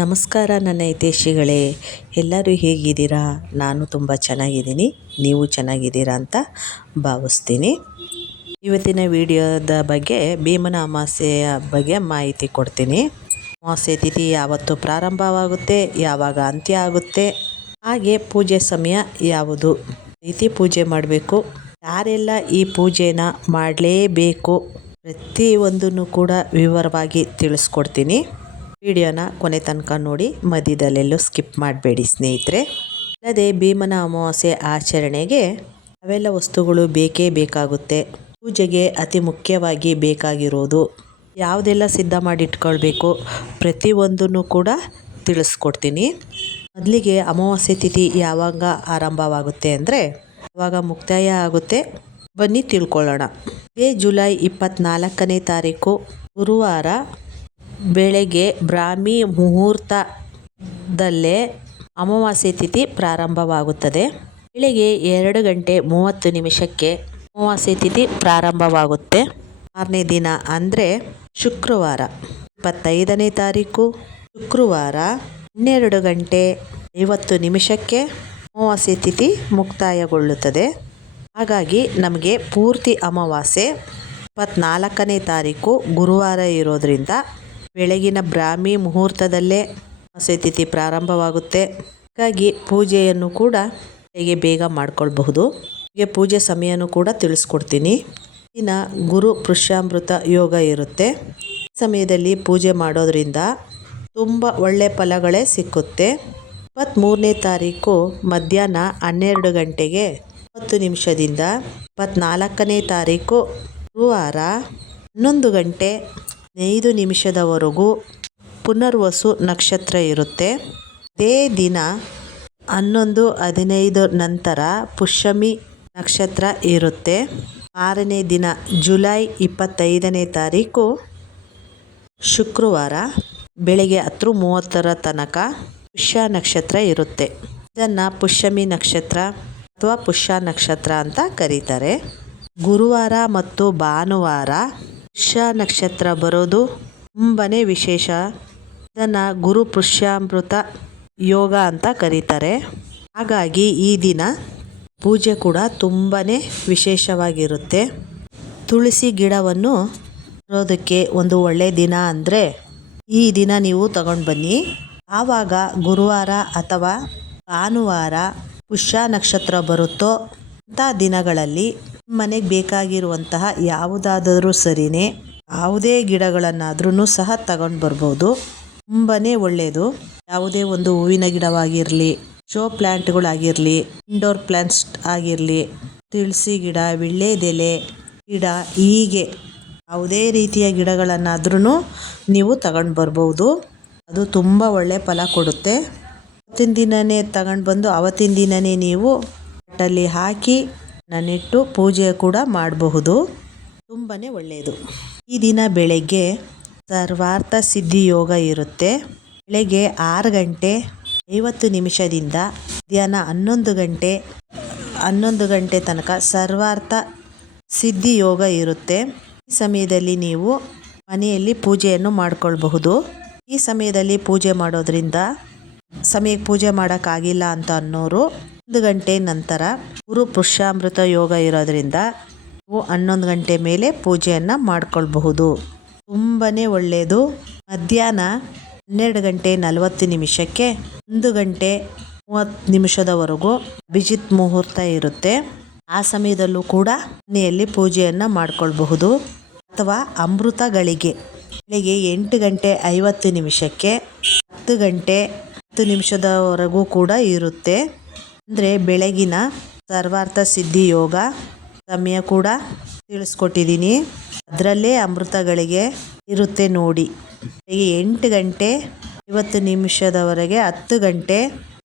ನಮಸ್ಕಾರ ನನ್ನ ಹಿತೇಶಿಗಳೇ ಎಲ್ಲರೂ ಹೇಗಿದ್ದೀರಾ? ನಾನು ತುಂಬ ಚೆನ್ನಾಗಿದ್ದೀನಿ. ನೀವು ಚೆನ್ನಾಗಿದ್ದೀರಾ ಅಂತ ಭಾವಿಸ್ತೀನಿ. ಇವತ್ತಿನ ವಿಡಿಯೋದ ಬಗ್ಗೆ ಭೀಮನ ಅಮಾವಾಸ್ಯೆಯ ಬಗ್ಗೆ ಮಾಹಿತಿ ಕೊಡ್ತೀನಿ. ಅಮಾಸ್ಯೆ ತಿಥಿ ಯಾವತ್ತು ಪ್ರಾರಂಭವಾಗುತ್ತೆ, ಯಾವಾಗ ಅಂತ್ಯ ಆಗುತ್ತೆ, ಹಾಗೆ ಪೂಜೆ ಸಮಯ ಯಾವುದು, ರೀತಿ ಪೂಜೆ ಮಾಡಬೇಕು. ಯಾರೆಲ್ಲ ಈ ಪೂಜೆನ ಮಾಡಲೇಬೇಕು ಪ್ರತಿಯೊಂದನ್ನು ಕೂಡ ವಿವರವಾಗಿ ತಿಳಿಸ್ಕೊಡ್ತೀನಿ. ವಿಡಿಯೋನ ಕೊನೆ ತನಕ ನೋಡಿ ಮಧ್ಯದಲ್ಲೆಲ್ಲೂ ಸ್ಕಿಪ್ ಮಾಡಬೇಡಿ ಸ್ನೇಹಿತರೆ. ಅಲ್ಲದೆ ಭೀಮನ ಅಮಾವಾಸ್ಯೆ ಆಚರಣೆಗೆ ಅವೆಲ್ಲ ವಸ್ತುಗಳು ಬೇಕೇ ಬೇಕಾಗುತ್ತೆ. ಪೂಜೆಗೆ ಅತಿ ಮುಖ್ಯವಾಗಿ ಬೇಕಾಗಿರೋದು ಯಾವುದೆಲ್ಲ ಸಿದ್ಧ ಮಾಡಿಟ್ಕೊಳ್ಬೇಕು ಪ್ರತಿಯೊಂದನ್ನು ಕೂಡ ತಿಳಿಸ್ಕೊಡ್ತೀನಿ. ಮೊದಲಿಗೆ ಅಮಾವಾಸ್ಯೆ ತಿಥಿ ಯಾವಾಗ ಆರಂಭವಾಗುತ್ತೆ ಅಂದರೆ ಯಾವಾಗ ಮುಕ್ತಾಯ ಆಗುತ್ತೆ ಬನ್ನಿ ತಿಳ್ಕೊಳ್ಳೋಣ. ಇದೇ ಜುಲೈ ಇಪ್ಪತ್ತ್ನಾಲ್ಕನೇ ತಾರೀಕು ಗುರುವಾರ ಬೆಳಗ್ಗೆ ಬ್ರಾಹ್ಮಿ ಮುಹೂರ್ತದಲ್ಲೇ ಅಮಾವಾಸ್ಯೆ ತಿಥಿ ಪ್ರಾರಂಭವಾಗುತ್ತದೆ. ಬೆಳಿಗ್ಗೆ ಎರಡು ಗಂಟೆ ಮೂವತ್ತು ನಿಮಿಷಕ್ಕೆ ಅಮಾವಾಸ್ಯೆ ತಿಥಿ ಪ್ರಾರಂಭವಾಗುತ್ತೆ. ಆರನೇ ದಿನ ಅಂದರೆ ಶುಕ್ರವಾರ. ಇಪ್ಪತ್ತೈದನೇ ತಾರೀಕು ಶುಕ್ರವಾರ ಹನ್ನೆರಡು ಗಂಟೆ ಐವತ್ತು ನಿಮಿಷಕ್ಕೆ ಅಮಾವಾಸ್ಯೆ ತಿಥಿ ಮುಕ್ತಾಯಗೊಳ್ಳುತ್ತದೆ. ಹಾಗಾಗಿ ನಮಗೆ ಪೂರ್ತಿ ಅಮಾವಾಸ್ಯೆ ಇಪ್ಪತ್ತ್ನಾಲ್ಕನೇ ತಾರೀಕು ಗುರುವಾರ ಇರೋದರಿಂದ ಬೆಳಗಿನ ಬ್ರಾಹ್ಮಿ ಮುಹೂರ್ತದಲ್ಲೇ ಅಮಾವಾಸ್ಯೆ ಪ್ರಾರಂಭವಾಗುತ್ತೆ. ಹಾಗಾಗಿ ಪೂಜೆಯನ್ನು ಕೂಡ ಹೇಗೆ ಬೇಗ ಮಾಡ್ಕೊಳ್ಬಹುದು? ಹೀಗೆ ಪೂಜೆ ಸಮಯನೂ ಕೂಡ ತಿಳಿಸ್ಕೊಡ್ತೀನಿ. ದಿನ ಗುರು ಪುಷ್ಯಾಮೃತ ಯೋಗ ಇರುತ್ತೆ. ಈ ಸಮಯದಲ್ಲಿ ಪೂಜೆ ಮಾಡೋದ್ರಿಂದ ತುಂಬ ಒಳ್ಳೆಯ ಫಲಗಳೇ ಸಿಕ್ಕುತ್ತೆ. ಇಪ್ಪತ್ತ್ಮೂರನೇ ತಾರೀಕು ಮಧ್ಯಾಹ್ನ ಹನ್ನೆರಡು ಗಂಟೆಗೆ ಹತ್ತು ನಿಮಿಷದಿಂದ ಇಪ್ಪತ್ತ್ನಾಲ್ಕನೇ ತಾರೀಕು ಗುರುವಾರ ಹನ್ನೊಂದು ಗಂಟೆ ಹದಿನೈದು ನಿಮಿಷದವರೆಗೂ ಪುನರ್ವಸು ನಕ್ಷತ್ರ ಇರುತ್ತೆ. ಅದೇ ದಿನ ಹನ್ನೊಂದು ಹದಿನೈದು ನಂತರ ಪುಷ್ಯಮಿ ನಕ್ಷತ್ರ ಇರುತ್ತೆ. ಆರನೇ ದಿನ ಜುಲೈ ಇಪ್ಪತ್ತೈದನೇ ತಾರೀಕು ಶುಕ್ರವಾರ ಬೆಳಗ್ಗೆ ಹತ್ತು ಮೂವತ್ತರ ತನಕ ಪುಷ್ಯ ನಕ್ಷತ್ರ ಇರುತ್ತೆ. ಇದನ್ನು ಪುಷ್ಯಮಿ ನಕ್ಷತ್ರ ಅಥವಾ ಪುಷ್ಯ ನಕ್ಷತ್ರ ಅಂತ ಕರೀತಾರೆ. ಗುರುವಾರ ಮತ್ತು ಭಾನುವಾರ ಪುಷ್ಯ ನಕ್ಷತ್ರ ಬರೋದು ತುಂಬನೇ ವಿಶೇಷ. ಇದನ್ನು ಗುರು ಪುಷ್ಯಾಮೃತ ಯೋಗ ಅಂತ ಕರೀತಾರೆ. ಹಾಗಾಗಿ ಈ ದಿನ ಪೂಜೆ ಕೂಡ ತುಂಬಾ ವಿಶೇಷವಾಗಿರುತ್ತೆ. ತುಳಸಿ ಗಿಡವನ್ನು ಇರೋದಕ್ಕೆ ಒಂದು ಒಳ್ಳೆಯ ದಿನ ಅಂದರೆ ಈ ದಿನ ನೀವು ತಗೊಂಡು ಬನ್ನಿ. ಆವಾಗ ಗುರುವಾರ ಅಥವಾ ಭಾನುವಾರ ಪುಷ್ಯ ನಕ್ಷತ್ರ ಬರುತ್ತೋ ಅಂಥ ದಿನಗಳಲ್ಲಿ ಮನೆಗೆ ಬೇಕಾಗಿರುವಂತಹ ಯಾವುದಾದರೂ ಸರಿನೇ ಯಾವುದೇ ಗಿಡಗಳನ್ನಾದ್ರೂ ಸಹ ತಗೊಂಡು ಬರ್ಬೋದು. ತುಂಬಾ ಒಳ್ಳೆಯದು ಯಾವುದೇ ಒಂದು ಹೂವಿನ ಗಿಡವಾಗಿರಲಿ, ಶೋ ಪ್ಲ್ಯಾಂಟ್ಗಳಾಗಿರಲಿ ಇಂಡೋರ್ ಪ್ಲ್ಯಾಂಟ್ಸ್ ಆಗಿರಲಿ, ತುಳಸಿ ಗಿಡ ವೀಳ್ಯದೆಲೆ ಗಿಡ, ಹೀಗೆ ಯಾವುದೇ ರೀತಿಯ ಗಿಡಗಳನ್ನಾದ್ರೂ ನೀವು ತಗೊಂಡು ಬರ್ಬೋದು. ಅದು ತುಂಬ ಒಳ್ಳೆಯ ಫಲ ಕೊಡುತ್ತೆ. ಅವತ್ತಿನ ದಿನವೇ ತಗೊಂಡು ಬಂದು ಅವತ್ತಿನ ದಿನವೇ ನೀವು ತಟ್ಟಲ್ಲಿ ಹಾಕಿ ನೆಟ್ಟು ಪೂಜೆ ಕೂಡ ಮಾಡಬಹುದು. ತುಂಬಾ ಒಳ್ಳೆಯದು ಈ ದಿನ ಬೆಳಗ್ಗೆ ಸರ್ವಾರ್ಥ ಸಿದ್ಧಿ ಯೋಗ ಇರುತ್ತೆ. ಬೆಳಗ್ಗೆ ಆರು ಗಂಟೆ ಐವತ್ತು ನಿಮಿಷದಿಂದ ಮಧ್ಯಾಹ್ನ ಹನ್ನೊಂದು ಗಂಟೆ ಹನ್ನೊಂದು ಗಂಟೆ ತನಕ ಸರ್ವಾರ್ಥ ಸಿದ್ಧಿ ಯೋಗ ಇರುತ್ತೆ. ಈ ಸಮಯದಲ್ಲಿ ನೀವು ಮನೆಯಲ್ಲಿ ಪೂಜೆಯನ್ನು ಮಾಡಿಕೊಳ್ಬಹುದು. ಈ ಸಮಯದಲ್ಲಿ ಪೂಜೆ ಮಾಡೋದ್ರಿಂದ ಸಮಯಕ್ಕೆ ಪೂಜೆ ಮಾಡೋಕ್ಕಾಗಿಲ್ಲ ಅಂತ ಅನ್ನೋರು ಒಂದು ಗಂಟೆ ನಂತರ ಗುರು ಪುಷ್ಯಾಮೃತ ಯೋಗ ಇರೋದರಿಂದ ನೀವು ಹನ್ನೊಂದು ಗಂಟೆ ಮೇಲೆ ಪೂಜೆಯನ್ನು ಮಾಡ್ಕೊಳ್ಬಹುದು. ತುಂಬಾ ಒಳ್ಳೆಯದು ಮಧ್ಯಾಹ್ನ ಹನ್ನೆರಡು ಗಂಟೆ ನಲವತ್ತು ನಿಮಿಷಕ್ಕೆ ಒಂದು ಗಂಟೆ ಮೂವತ್ತು ನಿಮಿಷದವರೆಗೂ ಅಭಿಜಿತ್ ಮುಹೂರ್ತ ಇರುತ್ತೆ. ಆ ಸಮಯದಲ್ಲೂ ಕೂಡ ಮನೆಯಲ್ಲಿ ಪೂಜೆಯನ್ನು ಮಾಡ್ಕೊಳ್ಬಹುದು. ಅಥವಾ ಅಮೃತ ಗಳಿಗೆ ಬೆಳಿಗ್ಗೆ ಎಂಟು ಗಂಟೆ ಐವತ್ತು ನಿಮಿಷಕ್ಕೆ ಹತ್ತು ಗಂಟೆ ಹತ್ತು ನಿಮಿಷದವರೆಗೂ ಕೂಡ ಇರುತ್ತೆ. ಅಂದರೆ ಬೆಳಗಿನ ಸರ್ವಾರ್ಥ ಸಿದ್ಧಿ ಯೋಗ ಸಮಯ ಕೂಡ ತಿಳಿಸ್ಕೊಟ್ಟಿದ್ದೀನಿ. ಅದರಲ್ಲೇ ಅಮೃತಗಳಿಗೆ ಇರುತ್ತೆ ನೋಡಿ. ಎಂಟು ಗಂಟೆ ಐವತ್ತು ನಿಮಿಷದವರೆಗೆ ಹತ್ತು ಗಂಟೆ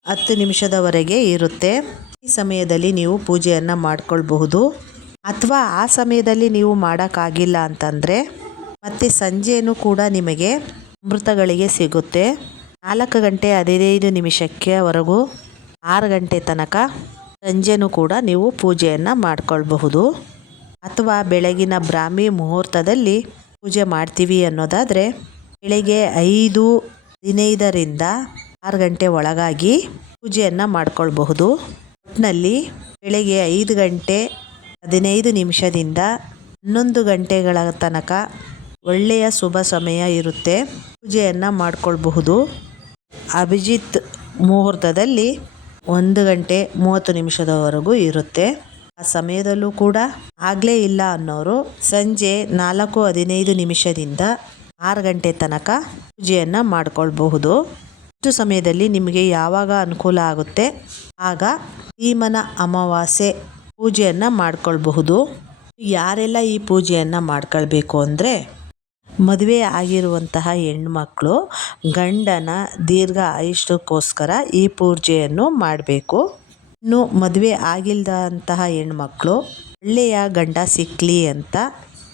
ಹತ್ತು ನಿಮಿಷದವರೆಗೆ ಇರುತ್ತೆ. ಈ ಸಮಯದಲ್ಲಿ ನೀವು ಪೂಜೆಯನ್ನು ಮಾಡ್ಕೊಳ್ಬಹುದು. ಅಥವಾ ಆ ಸಮಯದಲ್ಲಿ ನೀವು ಮಾಡೋಕ್ಕಾಗಿಲ್ಲ ಅಂತಂದರೆ ಮತ್ತು ಸಂಜೆಯೂ ಕೂಡ ನಿಮಗೆ ಅಮೃತಗಳಿಗೆ ಸಿಗುತ್ತೆ. ನಾಲ್ಕು ಗಂಟೆ ಹದಿನೈದು ನಿಮಿಷಕ್ಕೆವರೆಗೂ ಆರು ಗಂಟೆ ತನಕ ಸಂಜೆನೂ ಕೂಡ ನೀವು ಪೂಜೆಯನ್ನು ಮಾಡಿಕೊಳ್ಬಹುದು. ಅಥವಾ ಬೆಳಗಿನ ಬ್ರಾಹ್ಮಿ ಮುಹೂರ್ತದಲ್ಲಿ ಪೂಜೆ ಮಾಡ್ತೀವಿ ಅನ್ನೋದಾದರೆ ಬೆಳಗ್ಗೆ ಐದು ಹದಿನೈದರಿಂದ ಆರು ಗಂಟೆ ಒಳಗಾಗಿ ಪೂಜೆಯನ್ನು ಮಾಡಿಕೊಳ್ಬಹುದು. ಒಟ್ಟಿನಲ್ಲಿ ಬೆಳಗ್ಗೆ ಐದು ಗಂಟೆ ಹದಿನೈದು ನಿಮಿಷದಿಂದ ಹನ್ನೊಂದು ಗಂಟೆಗಳ ತನಕ ಒಳ್ಳೆಯ ಶುಭ ಸಮಯ ಇರುತ್ತೆ. ಪೂಜೆಯನ್ನು ಮಾಡಿಕೊಳ್ಬಹುದು. ಅಭಿಜಿತ್ ಮುಹೂರ್ತದಲ್ಲಿ ಒಂದು ಗಂಟೆ ಮೂವತ್ತು ನಿಮಿಷದವರೆಗೂ ಇರುತ್ತೆ. ಆ ಸಮಯದಲ್ಲೂ ಕೂಡ ಆಗಲೇ ಇಲ್ಲ ಅನ್ನೋರು ಸಂಜೆ ನಾಲ್ಕು ಹದಿನೈದು ನಿಮಿಷದಿಂದ ಆರು ಗಂಟೆ ತನಕ ಪೂಜೆಯನ್ನು ಮಾಡಿಕೊಳ್ಬಹುದು. ಇಷ್ಟು ಸಮಯದಲ್ಲಿ ನಿಮಗೆ ಯಾವಾಗ ಅನುಕೂಲ ಆಗುತ್ತೆ, ಆಗ ಭೀಮನ ಅಮಾವಾಸ್ಯೆ ಪೂಜೆಯನ್ನು ಮಾಡಿಕೊಳ್ಬಹುದು. ಯಾರೆಲ್ಲ ಈ ಪೂಜೆಯನ್ನು ಮಾಡ್ಕೊಳ್ಬೇಕು ಅಂದರೆ ಮದುವೆ ಆಗಿರುವಂತಹ ಹೆಣ್ಮಕ್ಳು ಗಂಡನ ದೀರ್ಘ ಆಯುಷ್ಯಕ್ಕೋಸ್ಕರ ಈ ಪೂಜೆಯನ್ನು ಮಾಡಬೇಕು. ಇನ್ನು ಮದುವೆ ಆಗಿಲ್ಲದಂತಹ ಹೆಣ್ಮಕ್ಳು ಒಳ್ಳೆಯ ಗಂಡ ಸಿಕ್ಕಲಿ ಅಂತ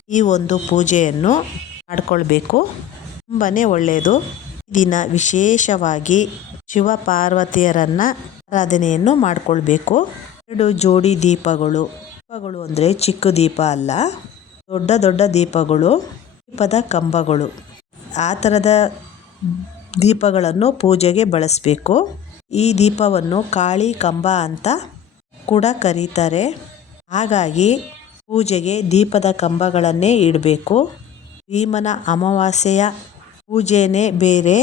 ಈ ಒಂದು ಪೂಜೆಯನ್ನು ಮಾಡಿಕೊಳ್ಬೇಕು. ತುಂಬಾ ಒಳ್ಳೆಯದು. ದಿನ ವಿಶೇಷವಾಗಿ ಶಿವ ಪಾರ್ವತಿಯರನ್ನು ಆರಾಧನೆಯನ್ನು ಮಾಡಿಕೊಳ್ಬೇಕು. ಎರಡು ಜೋಡಿ ದೀಪಗಳು. ದೀಪಗಳು ಅಂದರೆ ಚಿಕ್ಕ ದೀಪ ಅಲ್ಲ, ದೊಡ್ಡ ದೊಡ್ಡ ದೀಪಗಳು. ದೀಪದ ಕಂಬಗಳು. ಆ ಥರದ ದೀಪಗಳನ್ನು ಪೂಜೆಗೆ ಬಳಸಬೇಕು. ಈ ದೀಪವನ್ನು ಕಾಳಿ ಕಂಬ ಅಂತ ಕೂಡ ಕರೀತಾರೆ. ಹಾಗಾಗಿ ಪೂಜೆಗೆ ದೀಪದ ಕಂಬಗಳನ್ನೇ ಇಡಬೇಕು. ಭೀಮನ ಅಮಾವಾಸ್ಯೆಯ ಪೂಜೆನೇ ಬೇರೆ,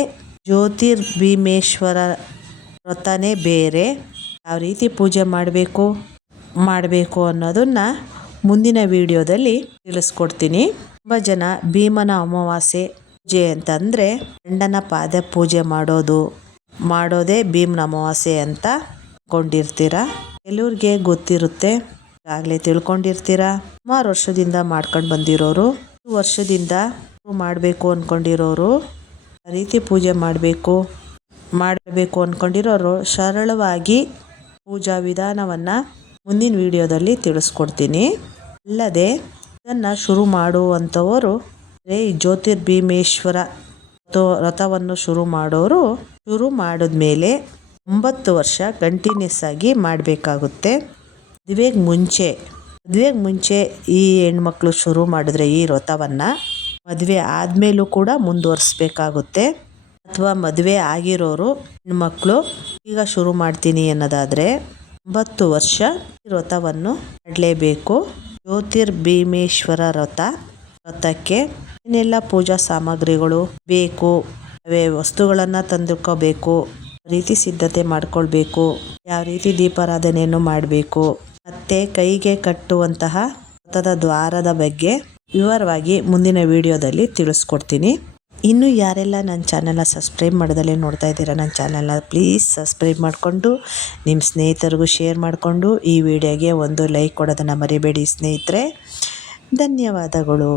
ಜ್ಯೋತಿರ್ಭೀಮೇಶ್ವರ ವ್ರತನೇ ಬೇರೆ. ಯಾವ ರೀತಿ ಪೂಜೆ ಮಾಡಬೇಕು ಮಾಡಬೇಕು ಅನ್ನೋದನ್ನು ಮುಂದಿನ ವಿಡಿಯೋದಲ್ಲಿ ತಿಳಿಸ್ಕೊಡ್ತೀನಿ. ತುಂಬ ಜನ ಭೀಮನ ಅಮಾವಾಸ್ಯೆ ಪೂಜೆ ಅಂತಂದರೆ ಗಂಡನ ಪಾದ ಪೂಜೆ ಮಾಡೋದು. ಮಾಡೋದೇ ಭೀಮನ ಅಮಾವಾಸ್ಯೆ ಅಂತ ಕೊಂಡಿರ್ತೀರ ಕೆಲವ್ರಿಗೆ ಗೊತ್ತಿರುತ್ತೆ. ಆಗಲೇ ತಿಳ್ಕೊಂಡಿರ್ತೀರ? ಸುಮಾರು ವರ್ಷದಿಂದ ಮಾಡ್ಕೊಂಡು ಬಂದಿರೋರು. ವರ್ಷದಿಂದ ಮಾಡಬೇಕು ಅಂದ್ಕೊಂಡಿರೋರು ರೀತಿ ಪೂಜೆ ಮಾಡಬೇಕು. ಮಾಡಬೇಕು ಅಂದ್ಕೊಂಡಿರೋರು ಸರಳವಾಗಿ ಪೂಜಾ ವಿಧಾನವನ್ನು ಮುಂದಿನ ವಿಡಿಯೋದಲ್ಲಿ ತಿಳಿಸ್ಕೊಡ್ತೀನಿ. ಅಲ್ಲದೆ ಇದನ್ನು ಶುರು ಮಾಡುವಂಥವರು ಈ ಜ್ಯೋತಿರ್ಭೀಮೇಶ್ವರ ವ್ರತವನ್ನು ಶುರು ಮಾಡೋರು. ಶುರು ಮಾಡಿದ್ಮೇಲೆ ಒಂಬತ್ತು ವರ್ಷ ಕಂಟಿನ್ಯೂಸ್ ಆಗಿ ಮಾಡಬೇಕಾಗುತ್ತೆ. ಮದುವೆಗೆ ಮುಂಚೆ ಮದುವೆಗೆ ಮುಂಚೆ ಈ ಹೆಣ್ಮಕ್ಳು ಶುರು ಮಾಡಿದ್ರೆ ಈ ವ್ರತವನ್ನು ಮದುವೆ ಆದಮೇಲೂ ಕೂಡ ಮುಂದುವರಿಸ್ಬೇಕಾಗುತ್ತೆ. ಅಥವಾ ಮದುವೆ ಆಗಿರೋರು ಹೆಣ್ಮಕ್ಳು, ಈಗ ಶುರು ಮಾಡ್ತೀನಿ ಅನ್ನೋದಾದರೆ ಒಂಬತ್ತು ವರ್ಷ ಈ ವ್ರತವನ್ನು ಮಾಡಲೇಬೇಕು. ಜ್ಯೋತಿರ್ಭೀಮೇಶ್ವರ ವ್ರತ, ವ್ರತಕ್ಕೆ ಏನೆಲ್ಲ ಪೂಜಾ ಸಾಮಗ್ರಿಗಳು ಬೇಕು, ಅವೇ ವಸ್ತುಗಳನ್ನು ತಂದುಕೋಬೇಕು ರೀತಿ ಸಿದ್ಧತೆ ಮಾಡಿಕೊಳ್ಬೇಕು, ಯಾವ ರೀತಿ ದೀಪಾರಾಧನೆಯನ್ನು ಮಾಡಬೇಕು, ಮತ್ತು ಕೈಗೆ ಕಟ್ಟುವಂತಹ ವ್ರತದ ದ್ವಾರದ ಬಗ್ಗೆ ವಿವರವಾಗಿ ಮುಂದಿನ ವಿಡಿಯೋದಲ್ಲಿ ತಿಳಿಸ್ಕೊಡ್ತೀನಿ. ಇನ್ನು ಯಾರೆಲ್ಲ ನನ್ನ ಚಾನಲ್ನ ಸಬ್ಸ್ಕ್ರೈಬ್ ಮಾಡೋದಲ್ಲೇ ನೋಡ್ತಾ ಇದ್ದೀರಾ, ನನ್ನ ಚಾನಲ್ನ ಪ್ಲೀಸ್ ಸಬ್ಸ್ಕ್ರೈಬ್ ಮಾಡಿಕೊಂಡು ನಿಮ್ಮ ಸ್ನೇಹಿತರಿಗೂ ಶೇರ್ ಮಾಡಿಕೊಂಡು ಈ ವಿಡಿಯೋಗೆ ಒಂದು ಲೈಕ್ ಕೊಡೋದನ್ನು ಮರಿಬೇಡಿ ಸ್ನೇಹಿತರೆ. ಧನ್ಯವಾದಗಳು.